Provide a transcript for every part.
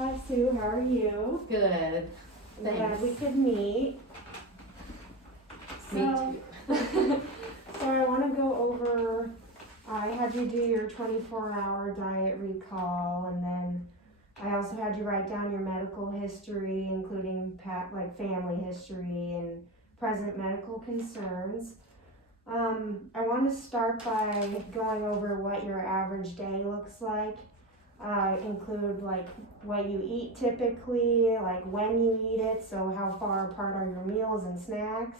Hi Sue, how are you? Good. Glad Thanks. we could meet. Me too. So I want to go over, I had you do your 24-hour diet recall, and then I also had you write down your medical history, including like family history and present medical concerns. I want to start by going over what your average day looks like. Include like what you eat typically, like when you eat it, so how far apart are your meals and snacks,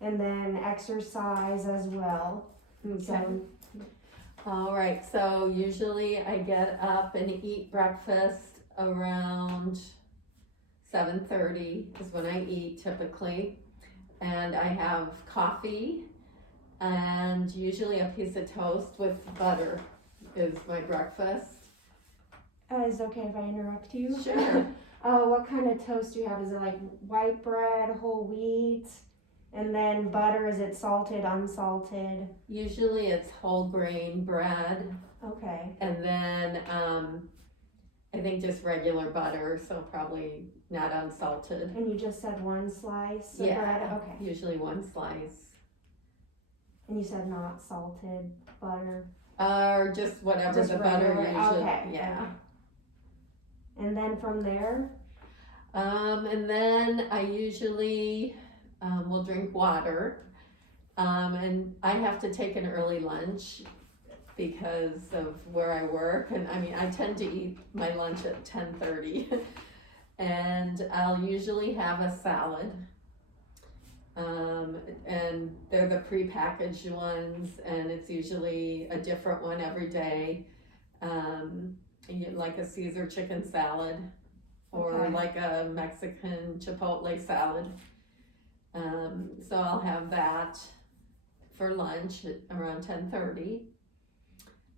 and then exercise as well. Okay. So, All right. So usually I get up and eat breakfast around 7:30 is when I eat typically, and I have coffee and usually a piece of toast with butter is my breakfast. is it okay if I interrupt you? Sure. What kind of toast do you have? Is it like white bread, whole wheat, and then butter? Is it salted, unsalted? Usually it's whole grain bread, Okay. and then I think just regular butter, so probably not unsalted. And you just said one slice of bread? Okay. Usually one slice. And you said not salted butter? Or just whatever Just the butter regular? usually. Okay. Yeah. Okay. And then from there? And then I usually will drink water. And I have to take an early lunch because of where I work. And I mean, I tend to eat my lunch at 10:30. And I'll usually have a salad. And they're the prepackaged ones, and it's usually a different one every day. Like a Caesar chicken salad, or Okay. like a Mexican chipotle salad. So I'll have that for lunch at around 10:30.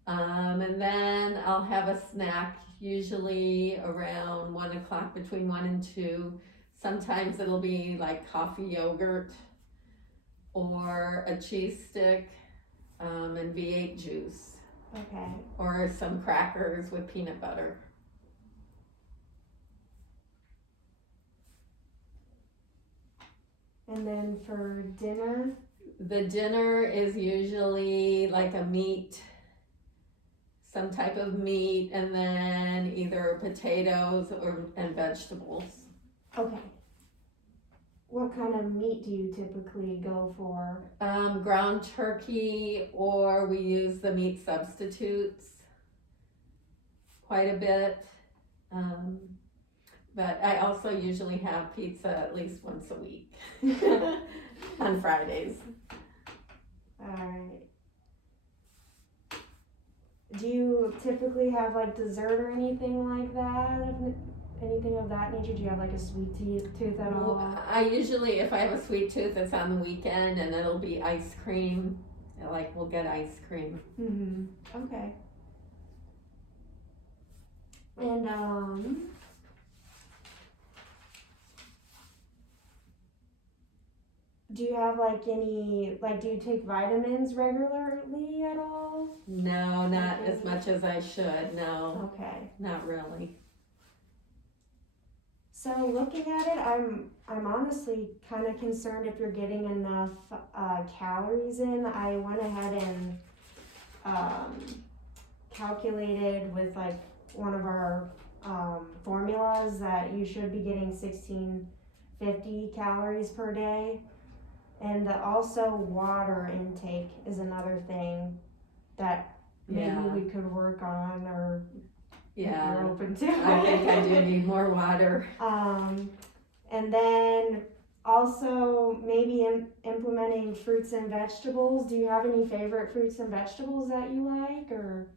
And then I'll have a snack usually around 1 o'clock, between 1 and 2. Sometimes it'll be like coffee yogurt or a cheese stick, and V8 juice, Okay. or some crackers with peanut butter. And then for dinner? The dinner is usually like a meat, some type of meat, and then either potatoes and vegetables. Okay. What kind of meat do you typically go for? Ground turkey, or we use the meat substitutes quite a bit. But I also usually have pizza at least once a week on Fridays. Alright. Do you typically have like dessert or anything like that? Anything of that nature? Do you have like a sweet tooth at all? I usually, if I have a sweet tooth, it's on the weekend, and it'll be ice cream. Like, we'll get ice cream. Mm-hmm. Okay. And do you have like any, like, do you take vitamins regularly at all? No, not as much as I should. No, Okay. not really. So looking at it, I'm honestly kind of concerned if you're getting enough calories in. I went ahead and calculated with like one of our formulas that you should be getting 1650 calories per day. And also water intake is another thing that maybe we could work on, or if you're open to. I think I do need more water. And then also maybe implementing fruits and vegetables. Do you have any favorite fruits and vegetables that you like, or?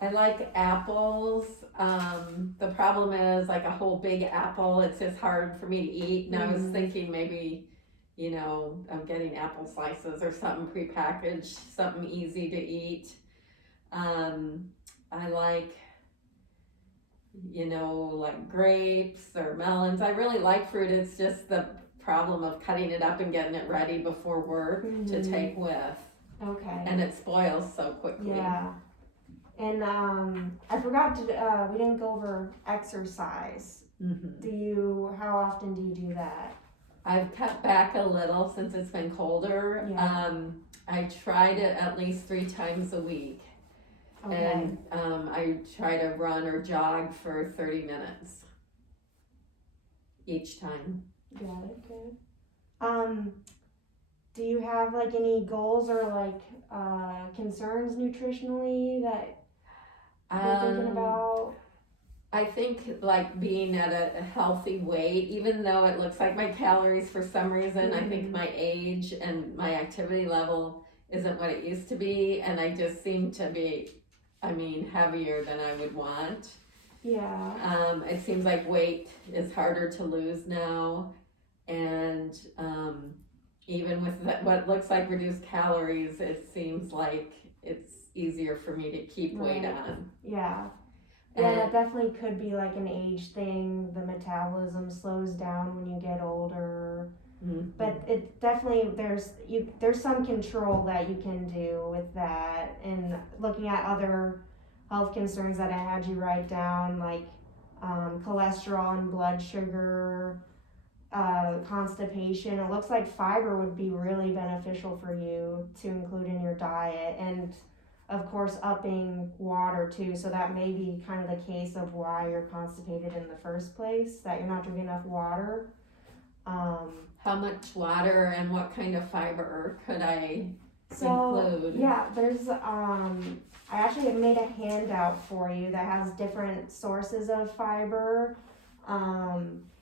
I like apples. The problem is, like, a whole big apple, it's just hard for me to eat. And I was thinking maybe, I'm getting apple slices or something prepackaged, something easy to eat. I like, like grapes or melons. I really like fruit. It's just the problem of cutting it up and getting it ready before work to take with. Okay. And it spoils so quickly. Yeah. And I forgot to, we didn't go over exercise. How often do you do that? I've cut back a little since it's been colder. Yeah. I tried it at least 3 times a week. Okay. And I try to run or jog for 30 minutes each time. Got it, good. Do you have like any goals or like concerns nutritionally that you're thinking about? I think like being at a healthy weight, even though it looks like my calories for some reason, I think my age and my activity level isn't what it used to be, and I just seem to be, heavier than I would want. Yeah. It seems like weight is harder to lose now, and even with what looks like reduced calories, it seems like it's easier for me to keep weight on. Yeah. Yeah, that definitely could be like an age thing. The metabolism slows down when you get older. But it definitely, there's some control that you can do with that. And looking at other health concerns that I had you write down, like cholesterol and blood sugar, constipation. It looks like fiber would be really beneficial for you to include in your diet, and of course upping water too. So that may be kind of the case of why you're constipated in the first place, that you're not drinking enough water. How much water and what kind of fiber could I include? Yeah, there's I actually made a handout for you that has different sources of fiber.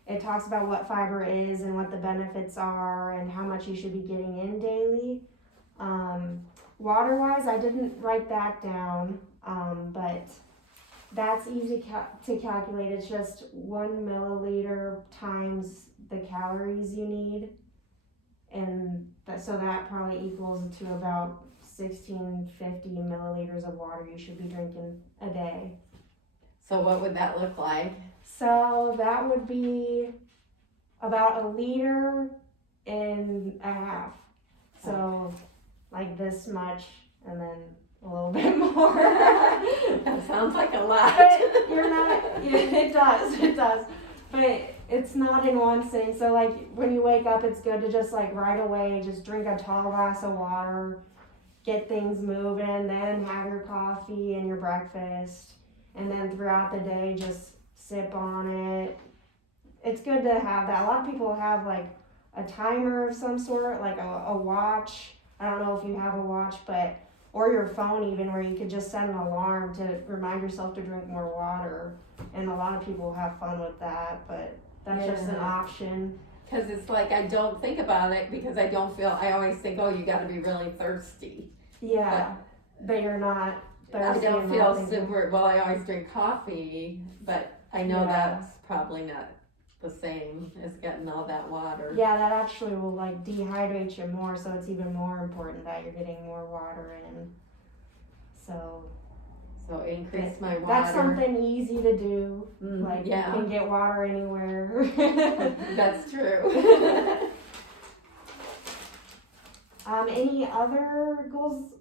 It talks about what fiber is and what the benefits are and how much you should be getting in daily. Water wise, I didn't write that down, but that's easy to calculate. It's just 1 milliliter times the calories you need, and so that probably equals to about 1650 milliliters of water you should be drinking a day. So what would that look like? So that would be about 1.5 liters. So like this much, and then a little bit more. That sounds like a lot. But you're not, it does. But it's not in one sitting. So like when you wake up, it's good to just like right away, just drink a tall glass of water, get things moving, then have your coffee and your breakfast. And then throughout the day, just sip on it. It's good to have that. A lot of people have like a timer of some sort, like a watch. I don't know if you have a watch, or your phone even, where you could just set an alarm to remind yourself to drink more water. And a lot of people have fun with that, but that's just an option. Because it's like I don't think about it because I always think, oh, you got to be really thirsty. Yeah, but you're not thirsty. I don't feel super, well, I always drink coffee, but I know that's probably not the same as getting all that water. Yeah, that actually will like dehydrate you more, so it's even more important that you're getting more water in. So increase my water. That's something easy to do. You can get water anywhere. That's true. Any other goals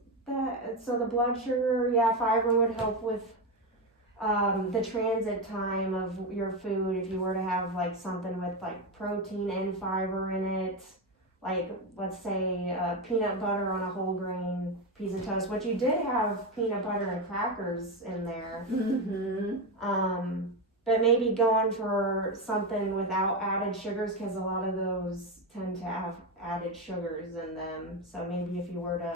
so the blood sugar, fiber would help with the transit time of your food. If you were to have like something with like protein and fiber in it, like let's say peanut butter on a whole grain piece of toast, which you did have peanut butter and crackers in there. But maybe going for something without added sugars, because a lot of those tend to have added sugars in them. So maybe if you were to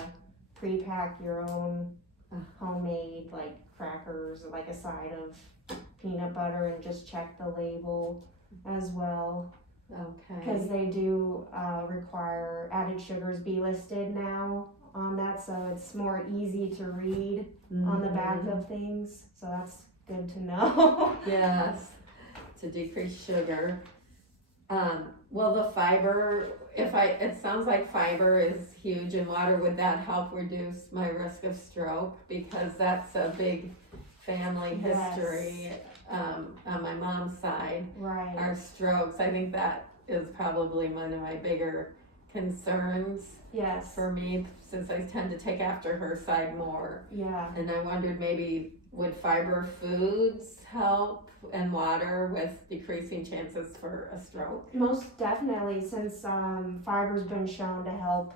pre-pack your own homemade like crackers, like a side of peanut butter, and just check the label as well. Okay. Because they do require added sugars be listed now on that, so it's more easy to read on the back of things. So that's good to know. Yes, to decrease sugar. Well, the fiber, it sounds like fiber is huge in water. Would that help reduce my risk of stroke? Because that's a big family history on my mom's side. Right. Our strokes, I think that is probably one of my bigger concerns Yes. for me, since I tend to take after her side more. Yeah. And I wondered maybe would fiber foods help and water with decreasing chances for a stroke? Most definitely, since fiber's been shown to help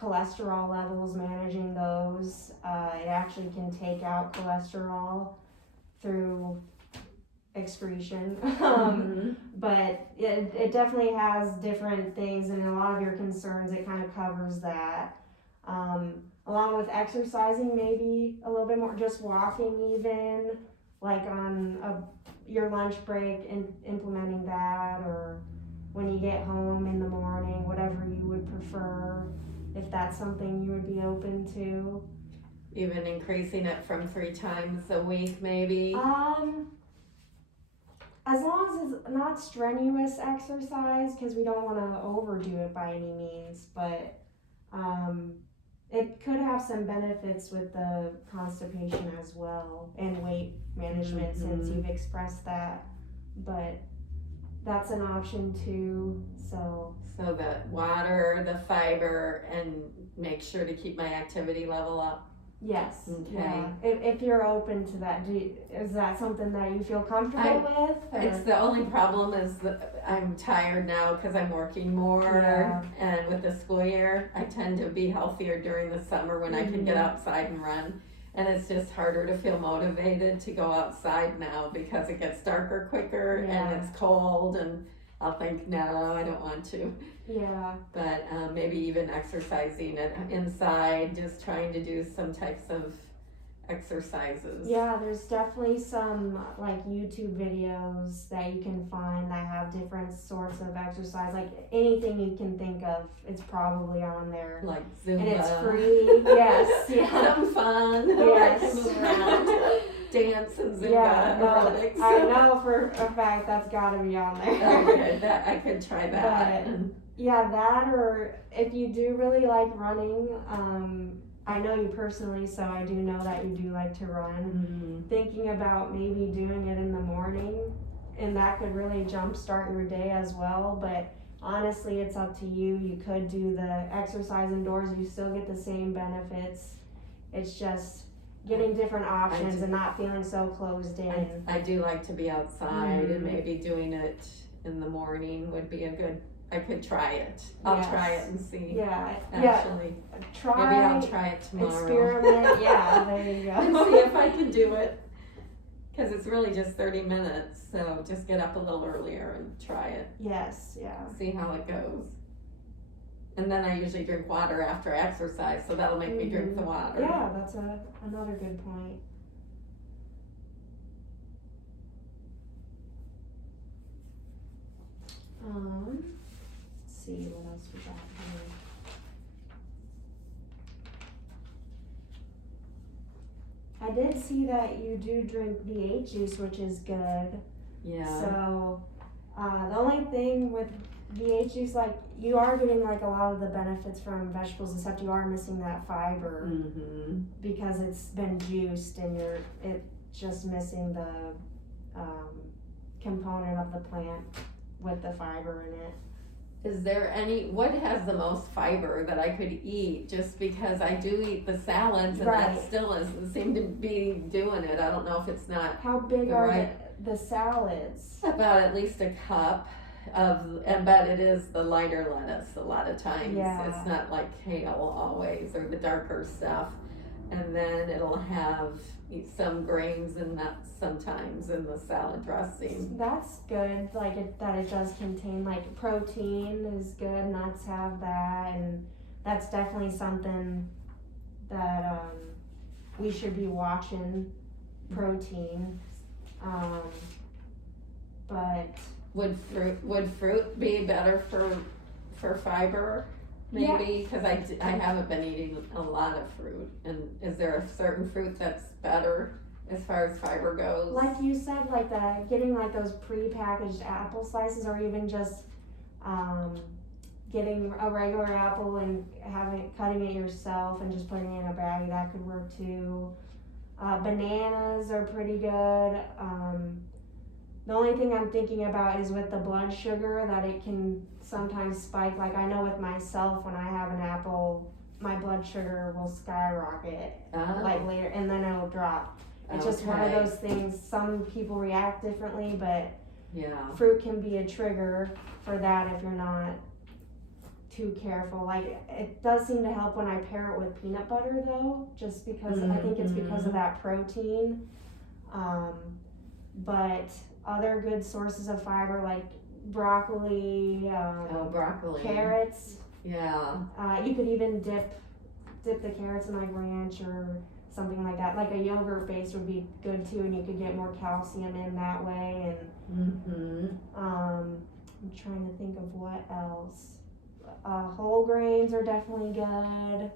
cholesterol levels, managing those. It actually can take out cholesterol through excretion. But it definitely has different things, and in a lot of your concerns, it kind of covers that. Along with exercising, maybe a little bit more, just walking even, like on your lunch break, and implementing that, or when you get home in the morning, whatever you would prefer, if that's something you would be open to. Even increasing it from 3 times a week, maybe? As long as it's not strenuous exercise, because we don't want to overdo it by any means, but it could have some benefits with the constipation as well, and weight management, since you've expressed that. But that's an option too. So the water, the fiber, and make sure to keep my activity level up. yes. Okay. Yeah. If you're open to that, is that something that you feel comfortable with? Or? It's the only problem is that I'm tired now because I'm working more, and with the school year, I tend to be healthier during the summer when I can get outside and run. And it's just harder to feel motivated to go outside now because it gets darker quicker and it's cold, and I'll think, no, I don't want to. Yeah. But maybe even exercising inside, just trying to do some types of exercises. Yeah, there's definitely some like YouTube videos that you can find that have different sorts of exercise, like anything you can think of, it's probably on there. Like Zumba. And it's free. Yes. Yeah. Some fun. Yes. I can move around. Dance and Zumba aerobics. I know for a fact that's gotta be on there. Okay, that I could try that. But, yeah, that, or if you do really like running, I know you personally, so I do know that you do like to run. Thinking about maybe doing it in the morning, and that could really jumpstart your day as well. But honestly, it's up to you. You could do the exercise indoors, you still get the same benefits. It's just getting different options and not feeling so closed in. I do like to be outside, and maybe doing it in the morning would be a good, I could try it. I'll try it and see. Yeah. Actually. Try. Maybe I'll try it tomorrow. Experiment. Yeah, there you go. And see if I can do it. Because it's really just 30 minutes, so just get up a little earlier and try it. Yes, yeah. See how it goes. And then I usually drink water after exercise, so that'll make me drink the water. Yeah, that's another good point. Let's see what else we got here. I did see that you do drink BH juice, which is good. Yeah. So, the only thing with BH juice, like, you are getting like a lot of the benefits from vegetables, except you are missing that fiber because it's been juiced, and it's just missing the component of the plant with the fiber in it. Is there what has the most fiber that I could eat? Just because I do eat the salads, and that still doesn't seem to be doing it. I don't know if it's not. How big are the salads? About at least a cup but it is the lighter lettuce a lot of times. Yeah. It's not like kale always, or the darker stuff. And then it'll have some grains and nuts sometimes in the salad dressing. That's good, like that it does contain, like, protein is good, nuts have that, and that's definitely something that we should be watching, protein. But would fruit be better for fiber? Maybe, because I haven't been eating a lot of fruit. And is there a certain fruit that's better as far as fiber goes? Like you said, like getting like those pre-packaged apple slices, or even just getting a regular apple and cutting it yourself and just putting it in a bag, that could work too. Bananas are pretty good. The only thing I'm thinking about is with the blood sugar that it can sometimes spike. Like I know with myself, when I have an apple, my blood sugar will skyrocket like later, and then it'll drop. It's just one of those things. Some people react differently, but fruit can be a trigger for that if you're not too careful. Like it does seem to help when I pair it with peanut butter though, just because I think it's because of that protein. But other good sources of fiber like broccoli, broccoli, carrots. Yeah. You could even dip the carrots in like ranch or something like that. Like a yogurt base would be good too, and you could get more calcium in that way. And I'm trying to think of what else. Whole grains are definitely good.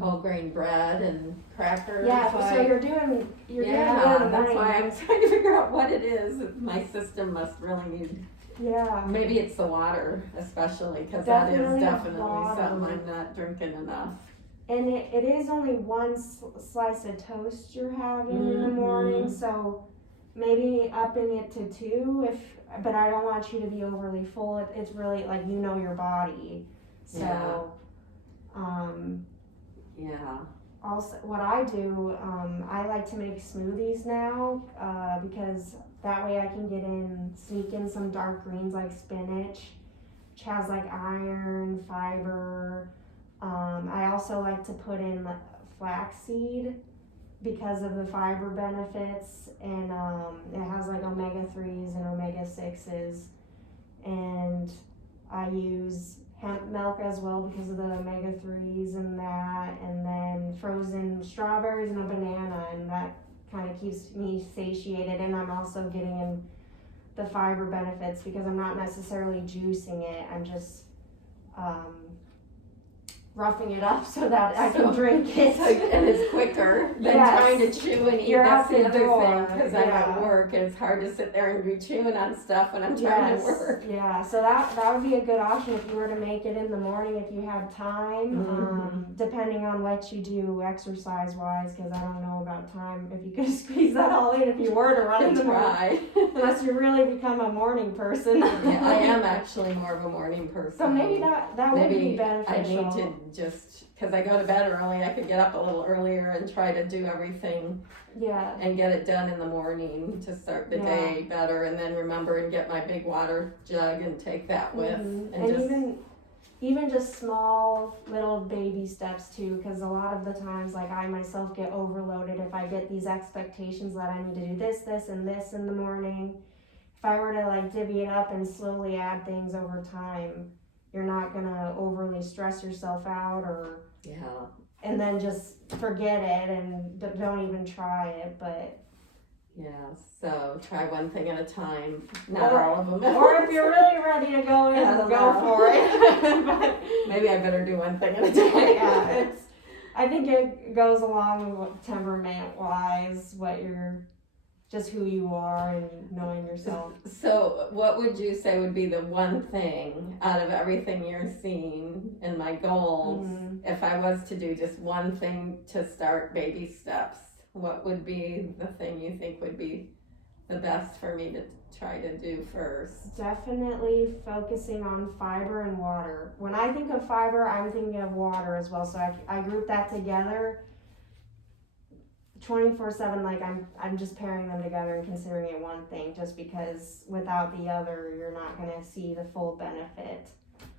Whole grain bread and crackers. Yeah, so you're doing good in the that's morning. why I'm trying to figure out what it is. My system must really need. Yeah. Maybe it's the water, especially, because that is definitely water. something I'm not drinking enough. And it is only one slice of toast you're having in the morning, so maybe upping it to 2 but I don't want you to be overly full. It's really like, you know, your body. So, also what I do, I like to make smoothies now, because that way I can sneak in some dark greens like spinach, which has like iron, fiber. I also like to put in flaxseed because of the fiber benefits, and it has like omega-3s and omega-6s, and I use hemp milk as well because of the omega-3s and that, and then frozen strawberries and a banana, and that kind of keeps me satiated, and I'm also getting in the fiber benefits because I'm not necessarily juicing it, I'm just roughing it up so that I can drink it. And it's quicker than trying to chew and eat. That's the other thing, because I'm at work and it's hard to sit there and be chewing on stuff when I'm trying to work. Yeah, so that would be a good option if you were to make it in the morning if you had time, depending on what you do exercise wise, because I don't know about time if you could squeeze that all in if you were to run in the morning. Unless you really become a morning person. Yeah, I am actually more of a morning person. So maybe that would be beneficial. I need to just, because I go to bed early, I could get up a little earlier and try to do everything and get it done in the morning to start the day better, and then remember and get my big water jug and take that with. And even just small little baby steps too, because a lot of the times like I myself get overloaded if I get these expectations that I need to do this and this in the morning. If I were to like divvy it up and slowly add things over time, you're not gonna overly stress yourself out and then just forget it and don't even try it. But so try one thing at a time, not all of them. Or if you're really ready to go in, go for it. But maybe I better do one thing at a time. I think it goes along with temperament wise, just who you are and knowing yourself. So what would you say would be the one thing out of everything you're seeing in my goals, if I was to do just one thing to start baby steps, what would be the thing you think would be the best for me to try to do first? Definitely focusing on fiber and water. When I think of fiber, I'm thinking of water as well, so I group that together. 24/7, like I'm just pairing them together and considering it one thing, just because without the other you're not going to see the full benefit,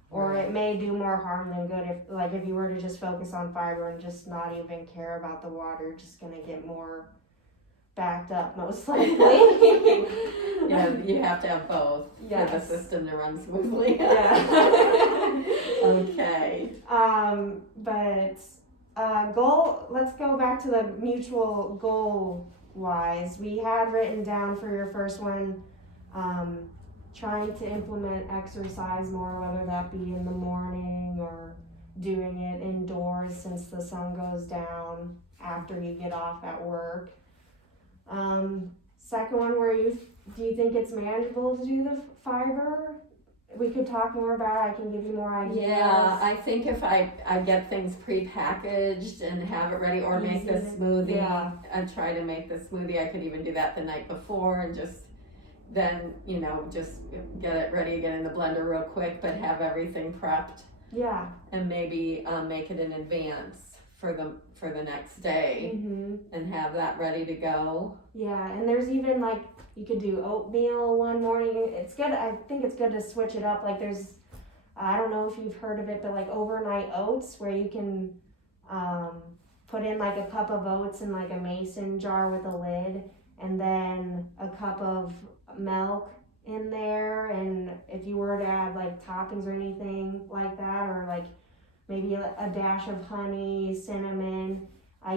or it may do more harm than good. If you were to just focus on fiber and just not even care about the water, you're just going to get more backed up most likely. You have to have both for the system to run smoothly. Okay. Let's go back to the mutual goal wise. We had written down for your first one, trying to implement exercise more, whether that be in the morning or doing it indoors since the sun goes down after you get off at work. Second one, do you think it's manageable to do the fiber? We could talk more about it. I can give you more ideas. Yeah, I think if I get things pre-packaged and have it ready, or make the smoothie, I try to make the smoothie. I could even do that the night before and just then, just get it ready, get in the blender real quick, but have everything prepped Yeah. and maybe make it in advance for the next day and have that ready to go. Yeah, and there's even like you could do oatmeal one morning. It's good. I think it's good to switch it up. Like there's, I don't know if you've heard of it, but like overnight oats where you can put in like a cup of oats in like a mason jar with a lid, and then a cup of milk in there. And if you were to add like toppings or anything like that, or like maybe a dash of honey, cinnamon,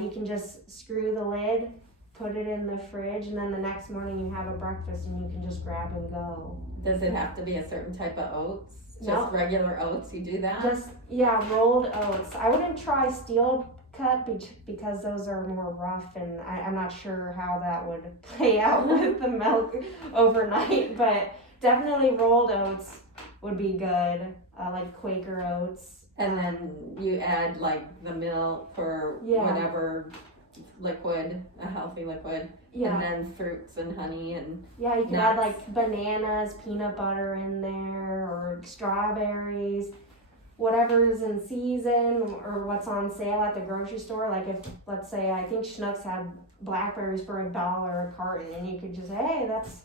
you can just screw the lid, put it in the fridge, and then the next morning you have a breakfast and you can just grab and go. Does it have to be a certain type of oats? Just No. regular oats, you do that? Just, yeah, rolled oats. I wouldn't try steel cut because those are more rough, and I'm not sure how that would play out with the milk overnight, but definitely rolled oats would be good, like Quaker oats. And then you add like the milk or whatever liquid, a healthy liquid, and then fruits and honey and yeah, you can nuts. add like bananas, peanut butter in there, or strawberries, whatever's in season or what's on sale at the grocery store. Like if, let's say, I think Schnucks had blackberries for $1 a carton, and you could just say, hey, that's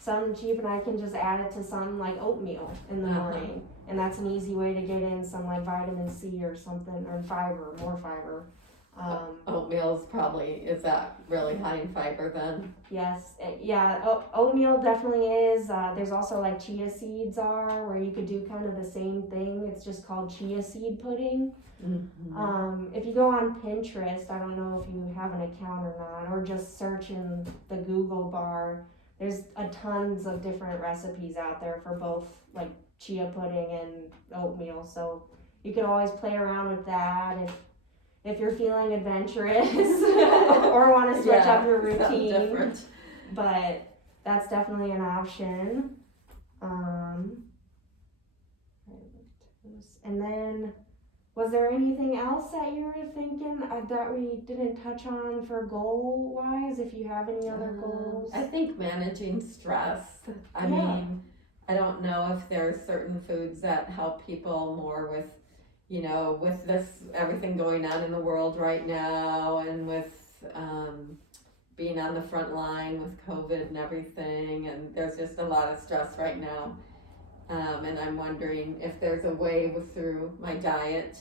something cheap, and I can just add it to some like oatmeal in the morning, and that's an easy way to get in some like vitamin C or something, or more fiber. Oatmeal's probably, is that really high in fiber then? Yes, oatmeal definitely is. There's also like chia seeds where you could do kind of the same thing. It's just called chia seed pudding. If you go on Pinterest, I don't know if you have an account or not, or just search in the Google bar, there's tons of different recipes out there for both like chia pudding and oatmeal. So you could always play around with that if you're feeling adventurous or want to switch up your routine. But that's definitely an option. And then, was there anything else that you were thinking that we didn't touch on for goal-wise, if you have any other goals? I think managing stress. I mean, I don't know if there are certain foods that help people more with, with this, everything going on in the world right now, and with being on the front line with COVID and everything, and there's just a lot of stress right now. And I'm wondering if there's a way through my diet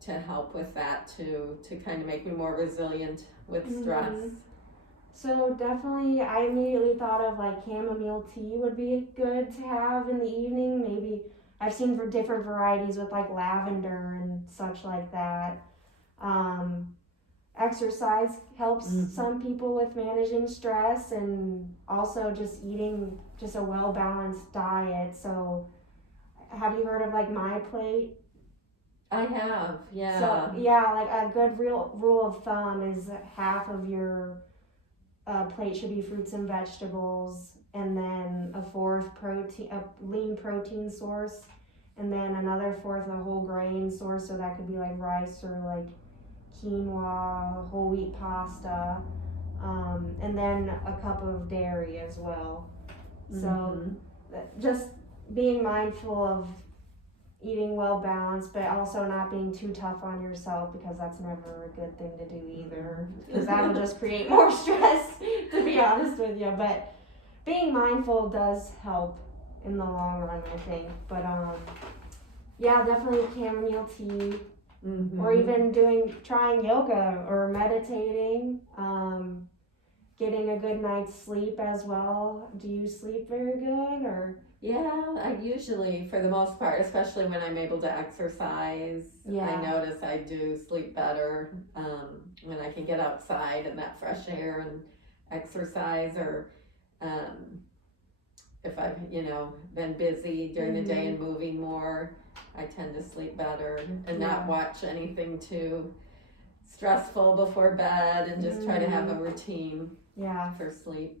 to help with that to kind of make me more resilient with stress. So definitely, I immediately thought of like chamomile tea would be good to have in the evening. Maybe I've seen for different varieties with like lavender and such like that. Exercise helps some people with managing stress, and also just eating just a well-balanced diet. So have you heard of like My Plate? I have, yeah. So yeah, like a good rule of thumb is half of your plate should be fruits and vegetables, and then a fourth a lean protein source, and then another fourth a whole grain source. So that could be like rice or like quinoa, whole wheat pasta, and then a cup of dairy as well. So just being mindful of eating well balanced, but also not being too tough on yourself, because that's never a good thing to do either, because that'll just create more stress, to be honest with you. But being mindful does help in the long run, I think. But yeah, definitely chamomile tea. Or even trying yoga or meditating, getting a good night's sleep as well. Do you sleep very good, or? Yeah, I usually, for the most part, especially when I'm able to exercise, I notice I do sleep better when I can get outside in that fresh air and exercise, or if I've, been busy during the day and moving more, I tend to sleep better and not watch anything too stressful before bed, and just try to have a routine for sleep.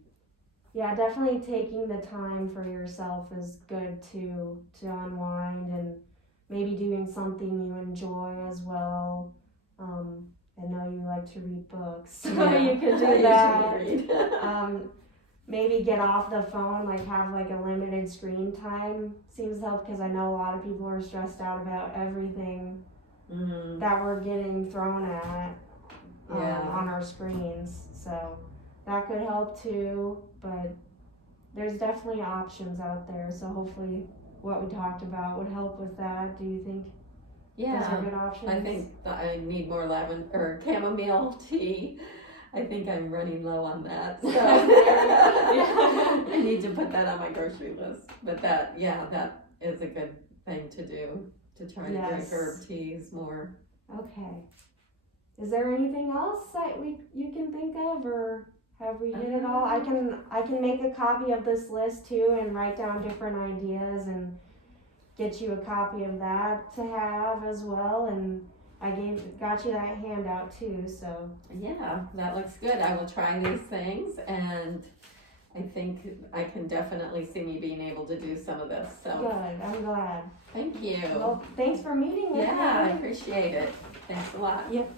Yeah, definitely taking the time for yourself is good to unwind, and maybe doing something you enjoy as well. I know you like to read books, so you could do that. maybe get off the phone, like have like a limited screen time seems to help, because I know a lot of people are stressed out about everything that we're getting thrown at on our screens. So that could help too, but there's definitely options out there. So hopefully what we talked about would help with that. Do you think those are good options? I think that I need more lavender or chamomile tea. I think I'm running low on that. So I need to put that on my grocery list. But that is a good thing to do, to try to drink herb teas more. Okay. Is there anything else that you can think of, or have we hit it all? I can make a copy of this list too and write down different ideas and get you a copy of that to have as well. And I got you that handout too, so. Yeah, that looks good. I will try these things, and I think I can definitely see me being able to do some of this, so. Good, I'm glad. Thank you. Well, thanks for meeting with me. Yeah, I appreciate it. Thanks a lot. Yep.